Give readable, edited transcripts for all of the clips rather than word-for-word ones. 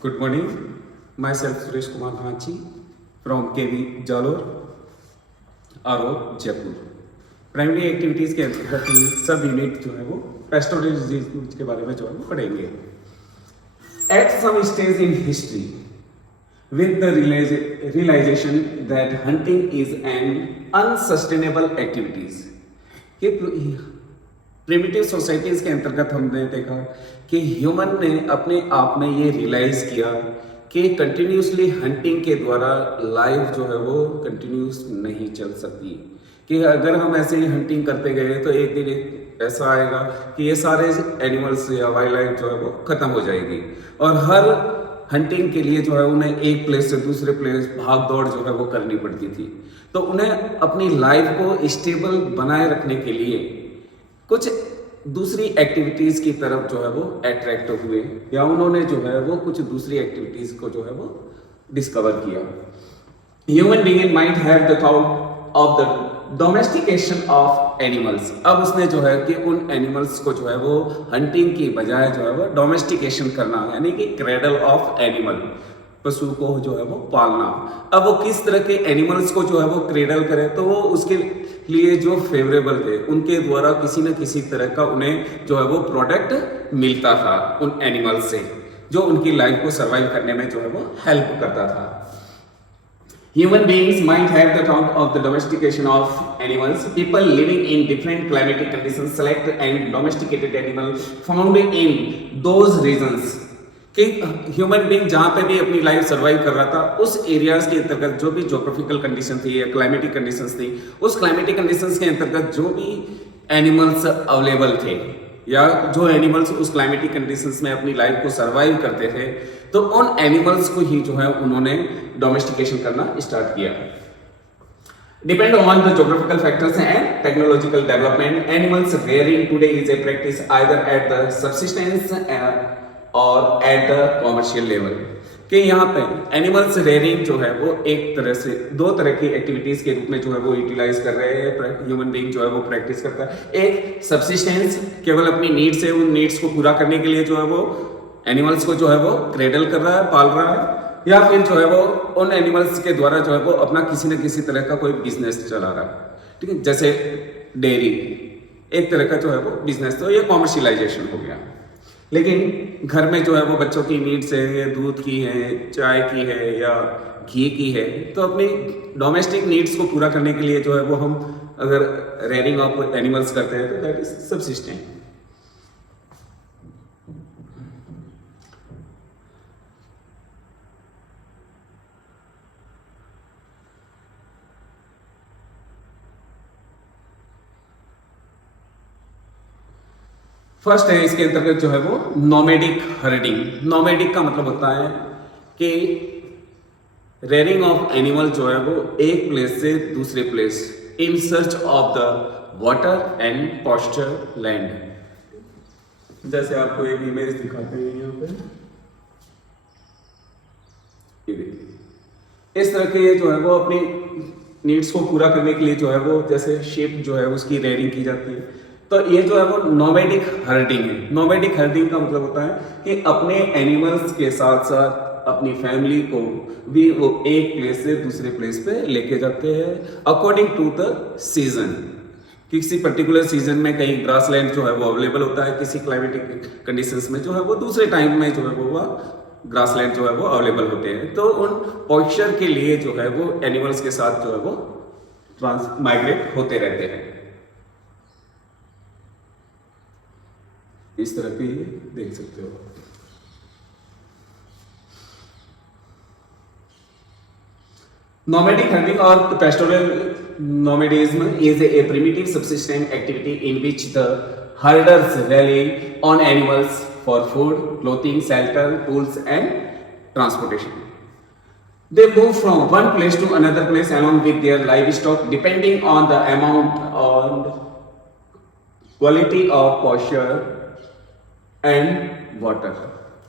Good morning. Myself Suresh Kumar Bhanchi from KV Jalore, RO Jaipur. Primary activities के अंतर्गत ही सब unit जो है वो पेस्टोरल डिजीज के बारे में जो है वो पढ़ेंगे। At some stage in history, with the realization that hunting is an unsustainable activities, कि प्रिमिटिव सोसाइटीज़ के अंतर्गत हमने देखा कि ह्यूमन ने अपने आप में ये रियलाइज़ किया कि कंटिन्यूसली हंटिंग के द्वारा लाइफ जो है वो कंटिन्यूस नहीं चल सकती, कि अगर हम ऐसे ही हंटिंग करते गए तो एक दिन ऐसा आएगा कि ये सारे एनिमल्स या वाइल्ड लाइफ जो है वो ख़त्म हो जाएगी और हर हंटिंग के लिए जो है उन्हें एक प्लेस से दूसरे प्लेस भाग दौड़ जो है वो करनी पड़ती थी। तो उन्हें अपनी लाइफ को स्टेबल बनाए रखने के लिए कुछ दूसरी एक्टिविटीज़ की तरफ जो है वो अट्रैक्ट हुए या उन्होंने जो है वो कुछ दूसरी एक्टिविटीज़ को जो है वो डिस्कवर किया। Human being might have the thought of the domestication of animals. अब उसने जो है कि उन एनिमल्स को जो है वो हंटिंग की बजाय जो है वो डोमेस्टिकेशन करना, यानी कि क्रेडल ऑफ एनिमल, पशु को जो है वो पालना। अब वो किस तरह के एनिमल्स को जो है वो क्रेडल करे, तो वो उसके लिए जो फेवरेबल थे उनके द्वारा किसी न किसी तरह का उन्हें जो है वो प्रोडक्ट मिलता था उन एनिमल्स से, जो उनकी लाइफ को सर्वाइव करने में जो है वो हेल्प करता था। Human beings might have the thought of the domestication of animals. People living in different climatic conditions select and domesticated animals found in those regions. कि ह्यूमन बीइंग जहाँ पे भी अपनी लाइफ सर्वाइव कर रहा था उस एरियाज के अंतर्गत जो भी जोग्राफिकल कंडीशन थी या क्लाइमेटिक कंडीशंस थी, उस क्लाइमेटिक कंडीशंस के अंतर्गत जो भी एनिमल्स अवेलेबल थे या जो एनिमल्स उस क्लाइमेटिक कंडीशंस में अपनी लाइफ को सर्वाइव करते थे, तो उन एनिमल्स को ही जो है उन्होंने डोमेस्टिकेशन करना स्टार्ट किया। Depend on the geographical factors and technological development, animals rearing today is a practice either at the subsistence और एट द कॉमर्शियल लेवल। कि यहाँ पे एनिमल्स रेयरिंग जो है वो एक तरह से दो तरह की एक्टिविटीज के रूप में जो है वो यूटिलाइज कर रहे हैं, ह्यूमन बीइंग जो है वो प्रैक्टिस करता है। एक सब्सिस्टेंस, केवल अपनी नीड्स है, उन नीड्स को पूरा करने के लिए जो है वो एनिमल्स को जो है वो क्रेडल कर रहा है, पाल रहा है, या फिर जो है वो उन एनिमल्स के द्वारा जो है वो अपना किसी न किसी तरह का कोई बिजनेस चला रहा है। ठीक है, जैसे डेयरी एक तरह का जो है वो बिजनेस, तो ये कॉमर्शियलाइजेशन हो गया। लेकिन घर में जो है वो बच्चों की नीड्स है, दूध की है, चाय की है या घी की है, तो अपनी डोमेस्टिक नीड्स को पूरा करने के लिए जो है वो हम अगर रेयरिंग ऑफ एनिमल्स करते हैं तो दैट इज सब्सिस्टेंट। फर्स्ट है इसके अंतर्गत जो है वो नोमेडिक हर्डिंग। नोमेडिक का मतलब होता है कि रेयरिंग ऑफ एनिमल जो है वो एक प्लेस से दूसरे place in search of the water and pasture land. जैसे आपको एक इमेज दिखाते हैं यहाँ पे, ये देखिए, इस तरह के जो है वो अपनी नीड्स को पूरा करने के लिए जो है वो जैसे शिप जो है उसकी रेयरिंग की जाती है, तो ये जो है वो नोमेडिक हर्डिंग है। नोमेडिक हर्डिंग का मतलब होता है कि अपने एनिमल्स के साथ साथ अपनी फैमिली को भी वो एक प्लेस से दूसरे प्लेस पे लेके जाते हैं अकॉर्डिंग टू द सीजन। किसी पर्टिकुलर सीजन में कहीं ग्रासलैंड जो है वो अवेलेबल होता है, किसी क्लाइमेटिक कंडीशंस में जो है वो दूसरे टाइम में जो है वो ग्रासलैंड जो है वो अवेलेबल होते हैं। तो उन पॉस्चर के लिए जो है वो एनिमल्स के साथ जो है वो माइग्रेट होते रहते हैं। इस तरह भी देख सकते हो। Nomadic hunting or pastoral nomadism is a primitive subsistence activity in which the herders rely on animals for food, clothing, shelter, tools and transportation. They move from one place to another place along with their livestock depending on the amount and quality of pasture and water.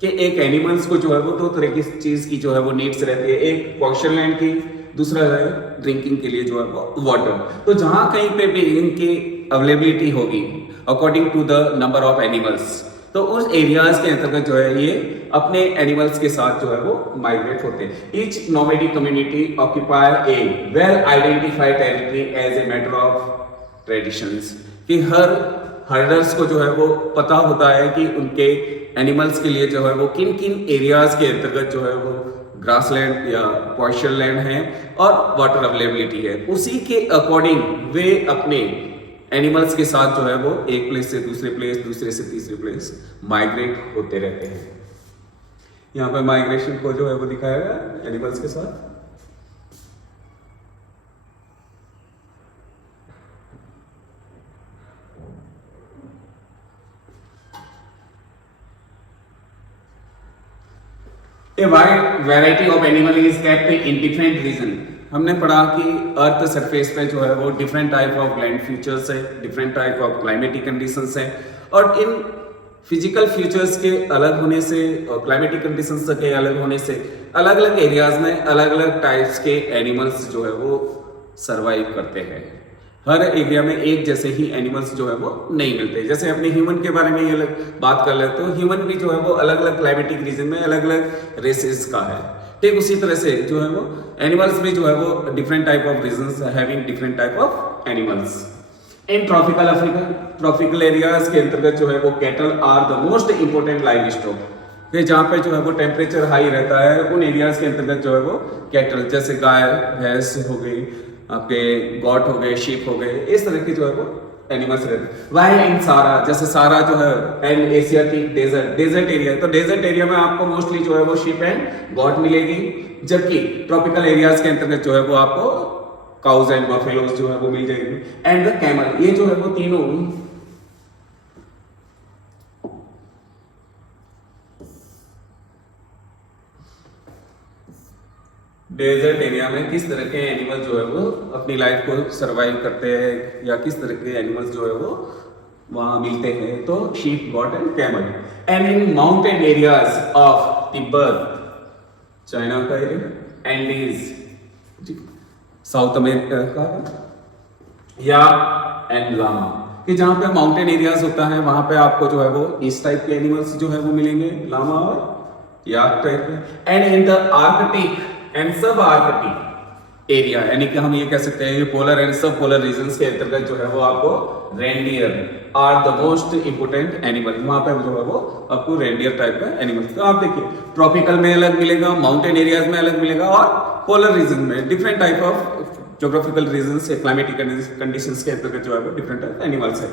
कि एक animals को जो है वो दो तरह की चीज की जो है वो नीड्स रहती है, एक पॉस्चर लैंड की, दूसरा है ड्रिंकिंग के लिए जो है वो वाटर। तो जहां कहीं पे भी इनकी अवेलेबिलिटी होगी according to the number of animals, तो उस एरियाज के अंतर्गत जो है ये अपने एनिमल्स के साथ जो है वो माइग्रेट होते हैं। Each nomadic community occupier a well identified territory as a matter of traditions, कि हर हर्डर्स को जो है वो पता होता है कि उनके एनिमल्स के लिए जो है वो किन किन एरियाज के अंतर्गत जो है वो ग्रासलैंड या पॉइस्चर लैंड है और वाटर अवेलेबिलिटी है, उसी के अकॉर्डिंग वे अपने एनिमल्स के साथ जो है वो एक प्लेस से दूसरे प्लेस, दूसरे से तीसरे प्लेस माइग्रेट होते रहते हैं। यहाँ पे माइग्रेशन को जो है वो दिखाया गया एनिमल्स के साथ। A wide variety of animal is kept in different region। हमने पढ़ा कि अर्थ सरफेस पे जो है वो different type of land features है, different type of climatic conditions है, और इन फिजिकल फीचर्स के अलग होने से और क्लाइमेटिक कंडीशंस के अलग होने से अलग अलग एरियाज में अलग अलग टाइप्स के एनिमल्स जो है वो सरवाइव करते हैं। हर एरिया में एक जैसे ही एनिमल्स जो है वो नहीं मिलते। जैसे अपने ह्यूमन के बारे में ये अलग बात कर ले तो ह्यूमन भी जो है वो अलग अलग क्लाइमेटिक रीजन में अलग अलग रेसेस का है। ठीक उसी तरह से जो है वो एनिमल्स भी जो है वो different type of regions having different type of animals. In tropical Africa, tropical areas के अंतर्गत जो है वो cattle are the most important livestock. जहाँ पे जो है वो टेम्परेचर हाई रहता है उन एरियाज के अंतर्गत जो है वो कैटल, जैसे गाय भैंस हो गई, आपके गॉट हो गए, शीप हो गए, इस तरह के जो है वो एनिमल्स रहते हैं। वाइल इन सारा, जैसे सारा जो है एंड एशियाटिक डेजर्ट एरिया है, तो डेजर्ट एरिया में आपको मोस्टली जो है वो शीप एंड गॉट मिलेगी, जबकि ट्रॉपिकल एरियाज के अंतर्गत जो है वो आपको काउज एंड बफेलोज जो है वो मिल जाएंगे। एंड द कैमल, ये जो है वो तीनों डेजर्ट एरिया में किस तरह के एनिमल जो है वो अपनी लाइफ को सरवाइव करते हैं या किस तरह के एनिमल्स जो है वो वहां मिलते हैं, तो sheep, got and camel. And in mountain areas of Tibet, China का एरिया, एंडीज, साउथ अमेरिका या एंड लामा, कि जहां पे माउंटेन एरियाज होता है वहां पे आपको जो है वो इस टाइप के एनिमल्स जो है वो मिलेंगे, लामा और याक टाइप के। And in the Arctic and subarctic area, यानी कि हम ये कह सकते हैं polar and subpolar regions के अंतर्गत जो है वो आपको reindeer are the most important animal, वहां पे जो है वो आपको रेंडियर टाइप का एनिमल। तो आप देखिए ट्रॉपिकल में अलग मिलेगा, माउंटेन एरियाज में अलग मिलेगा, और पोलर रीजन में different type of geographical regions या क्लाइमेटिक कंडीशंस के अंतर्गत जो है वो डिफरेंट टाइप एनिमल्स है।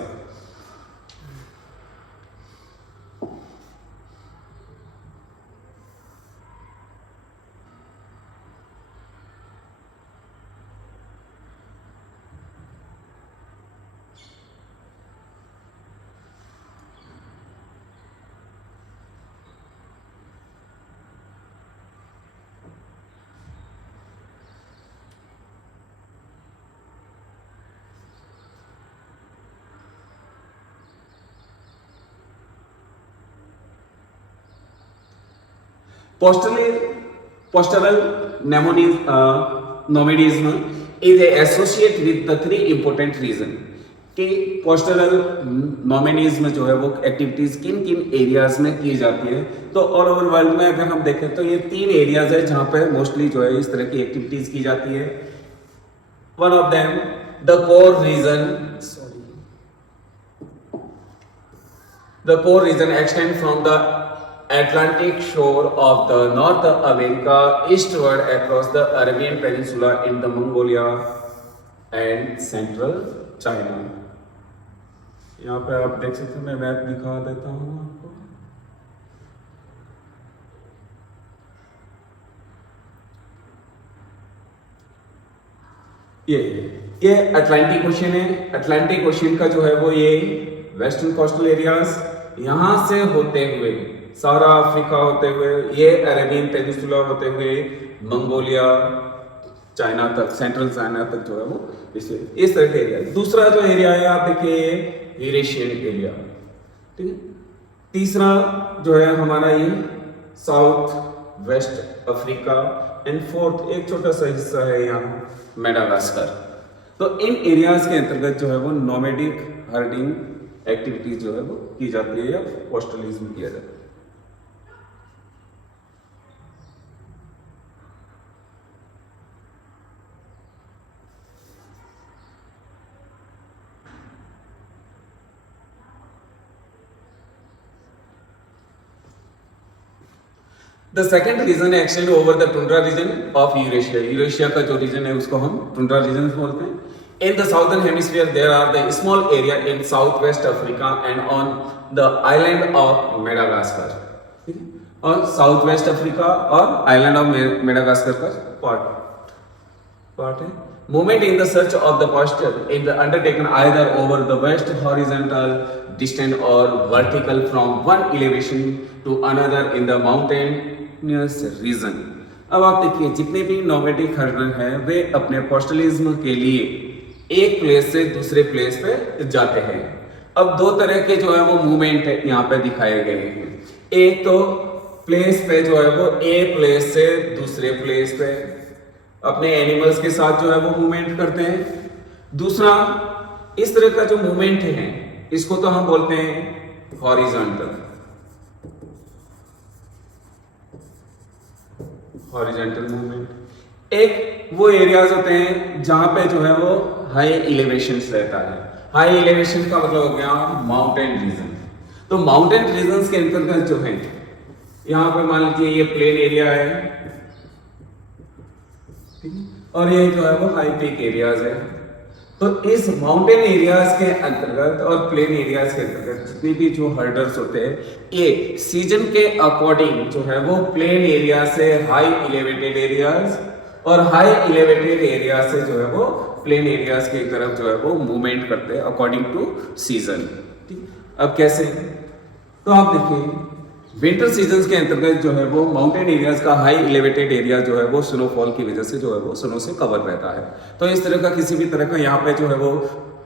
Postural nomadism is associated with the three important reason कि पोस्टरल नोमेनिज्म जो है वो एक्टिविटीज किन किन एरियाज में की जाती है। तो ऑल ओवर वर्ल्ड में अगर हम देखें तो ये 3 एरियाज है जहां पे मोस्टली जो है इस तरह की एक्टिविटीज की जाती है। One of them the core region extend from the Atlantic shore of the North America eastward across the Arabian Peninsula in the Mongolia and central China। यहाँ पे आप देख सकते हैं, मैं मैप दिखा देता हूँ आपको। ये अटलांटिक ओशन है। अटलांटिक ओशन का जो है वो ये वेस्टर्न कोस्टल एरियाज यहां से होते हुए सारा अफ्रीका होते हुए ये अरेबियन पेनिनसुला होते हुए मंगोलिया, चाइना तक, सेंट्रल चाइना तक जो है वो इस तरह के एरिया। दूसरा जो एरिया है आप देखिए यूरेशियन एरिया, ठीक है। तीसरा जो है हमारा ये south west Africa, and fourth एक छोटा सा हिस्सा है यहाँ मेडागास्कर। तो इन एरियाज के अंतर्गत जो है वो नोमैडिक हर्डिंग एक्टिविटीज जो है वो की जाती है या पोस्टलिज्म किया जाता है। द सेकेंड रीजन है extend over the tundra region of Eurasia. Eurasia का जो रीजन है उसको हम टुंड्रा रीजन बोलते हैं। In the southern hemisphere there are the small area in south west Africa and on the island of Madagascar. ठीक है, और साउथ वेस्ट अफ्रीका और आइलैंड ऑफ मेडागास्कर का पार्ट है। Movement in the search of the posture in the undertaken either over the west horizontal distant or vertical from one elevation to another in the mountainous region। अब आप देखिए जितने भी nomadic हर्डर हैं वे अपने पोस्टलिज्म के लिए एक प्लेस से दूसरे प्लेस पे जाते हैं। अब दो तरह के जो है वो मूवमेंट यहाँ पे दिखाए गए हैं। एक तो प्लेस पे जो है वो एक प्लेस से दूसरे प्लेस पे अपने एनिमल्स के साथ जो है वो मूवमेंट करते हैं। दूसरा इस तरह का जो मूवमेंट है इसको तो हम बोलते हैं हॉरिजॉन्टल मूवमेंट। एक वो एरियाज होते हैं जहां पे जो है वो हाई एलिवेशन रहता है। हाई एलिवेशन का मतलब हो गया माउंटेन रीजन। तो माउंटेन रीजन के अंतर्गत जो है यहां पे मान लीजिए ये प्लेन एरिया है और ये जो है वो हाई पीक एरियाज है। तो इस माउंटेन एरियाज के अंतर्गत और प्लेन एरियाज के अंतर्गत जितने भी जो हर्डर्स होते हैं ये सीजन के अकॉर्डिंग जो है वो प्लेन एरिया से हाई एलिवेटेड एरियाज और हाई एलिवेटेड एरिया से जो है वो प्लेन एरियाज की तरफ जो है वो मूवमेंट करते हैं अकॉर्डिंग टू सीजन। अब कैसे, तो आप देखिए विंटर सीजन्स के अंतर्गत जो है वो माउंटेन एरियाज का हाई एलिवेटेड एरिया जो है वो स्नोफॉल की वजह से जो है वो स्नो से कवर रहता है। तो इस तरह का किसी भी तरह का यहाँ पे जो है वो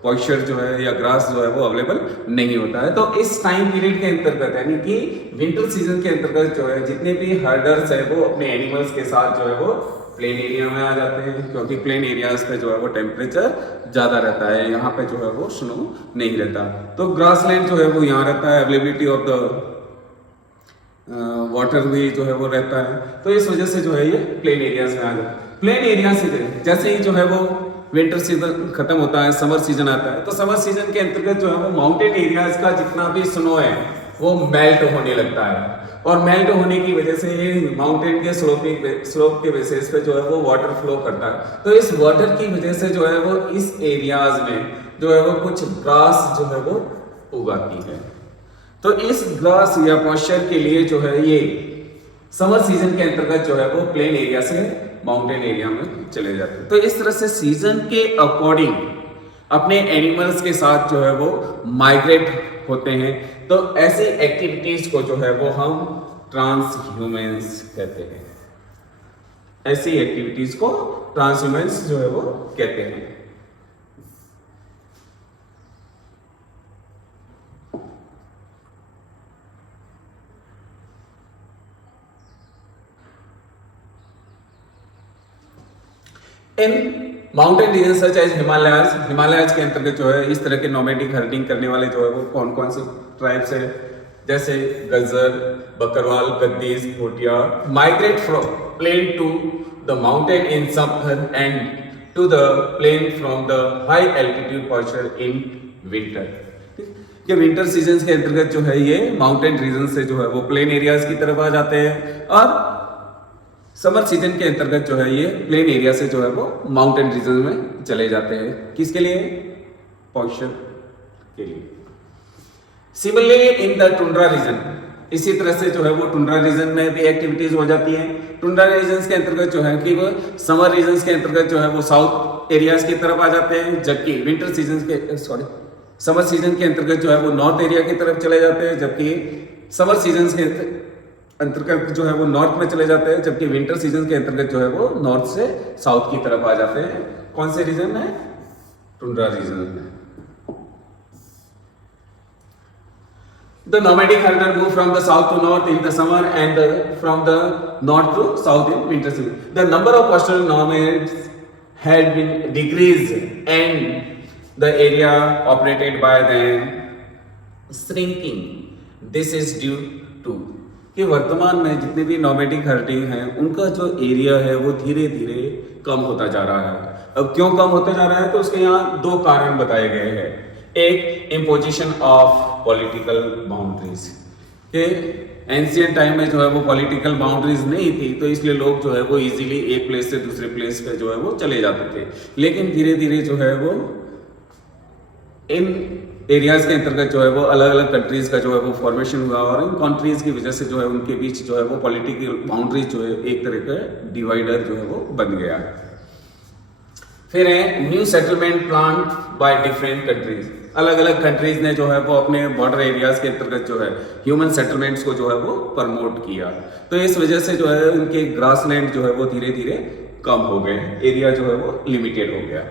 पॉइस्चर जो है या ग्रास जो है वो अवेलेबल नहीं होता है। तो इस टाइम पीरियड के अंतर्गत यानी कि विंटर सीजन के अंतर्गत जो है जितने भी हर्डर्स है वो अपने एनिमल्स के साथ जो है वो प्लेन एरिया में आ जाते हैं, क्योंकि प्लेन एरियाज पे जो है वो टेम्परेचर ज्यादा रहता है, यहाँ पे जो है वो स्नो नहीं रहता। तो ग्रासलैंड जो है वो यहाँ रहता है, अवेलेबिलिटी ऑफ द वाटर भी जो है वो रहता है। तो इस वजह से जो है ये प्लेन एरियाज में आ जाता है। प्लेन एरिया से जैसे ही जो है वो विंटर सीजन खत्म होता है, समर सीजन आता है, तो समर सीजन के अंतर्गत जो है वो माउंटेन एरियाज का जितना भी स्नो है वो मेल्ट होने लगता है और मेल्ट होने की वजह से माउंटेन के स्लोप के बेसिस पे जो है वो वाटर फ्लो करता है। तो इस वाटर की वजह से जो है वो इस एरियाज में जो है वो कुछ ग्रास जो है वो उगाती है। तो इस ग्रास या पॉइस्चर के लिए जो है ये समर सीजन के अंतर्गत जो है वो प्लेन एरिया से माउंटेन एरिया में चले जाते हैं। तो इस तरह से सीजन के अकॉर्डिंग अपने एनिमल्स के साथ जो है वो माइग्रेट होते हैं। तो ऐसी एक्टिविटीज को जो है वो हम ट्रांसह्यूमेंस कहते हैं। ऐसी एक्टिविटीज को ट्रांसह्यूमेंस जो है वो कहते हैं। In mountain region such as Himalayas के अंतर्गत जो है इस तरह के नोमैडिक हर्डिंग करने वाले जो है वो कौन कौन से ट्राइब्स है, जैसे Gujjar, Bakarwal, Gaddis, Bhotia migrate from plain to the mountain in summer and to the plain from the high altitude pasture in winter. ये विंटर सीजन के अंतर्गत जो है ये माउंटेन रीजन से जो है वो प्लेन एरियाज की तरफ आ जाते हैं और समर सीजन के अंतर्गत जो है ये प्लेन एरिया से जो है वो माउंटेन रीजन में चले जाते हैं। किसके लिए? पॉइस्चर के लिए। Similarly in the tundra region, इसी तरह से जो है वो टुंड्रा रीजन में भी एक्टिविटीज हो जाती हैं। टुंड्रा रीजन के अंतर्गत जो है कि वो समर रीजन के अंतर्गत जो है वो साउथ एरियाज की तरफ आ जाते हैं, जबकि विंटर सीजन के समर सीजन के अंतर्गत जो है वो नॉर्थ एरिया की तरफ चले जाते हैं, जबकि समर सीजन के अंतर्गत जो है वो नॉर्थ में चले जाते हैं, जबकि विंटर सीजन के अंतर्गत जो है वो नॉर्थ से साउथ की तरफ आ जाते हैं। कौन से रीजन में? टुंड्रा रीजन में। The nomadic herder move from the south to north in the summer and from the north to south in winter season. The number of coastal nomads had been decreased and the area operated by them shrinking this is due to कि वर्तमान में जितने भी nomadic hurting हैं उनका जो area है वो धीरे धीरे कम होता जा रहा है। अब क्यों कम होता जा रहा है, तो उसके यहाँ दो कारण बताए गए हैं। एक, इम्पोजिशन ऑफ पॉलिटिकल बाउंड्रीज, कि एंशियंट टाइम में जो है वो पॉलिटिकल बाउंड्रीज नहीं थी, तो इसलिए लोग जो है वो इजीली एक प्लेस से दूसरे प्लेस पे जो है वो चले जाते थे। लेकिन धीरे धीरे जो है वो इन एरियाज के अंतर्गत जो है वो अलग अलग कंट्रीज का जो है वो फॉर्मेशन हुआ, और इन कंट्रीज की वजह से जो है उनके बीच जो है वो पॉलिटिकल बाउंड्रीज जो है एक तरह का डिवाइडर जो है वो बन गया। फिर है new settlement plan by different countries, अलग अलग कंट्रीज ने जो है वो अपने बॉर्डर एरियाज के अंतर्गत जो है ह्यूमन सेटलमेंट्स को जो है वो प्रमोट किया। तो इस वजह से जो है उनके ग्रासलैंड जो है वो धीरे धीरे कम हो गए, एरिया जो है वो लिमिटेड हो गया।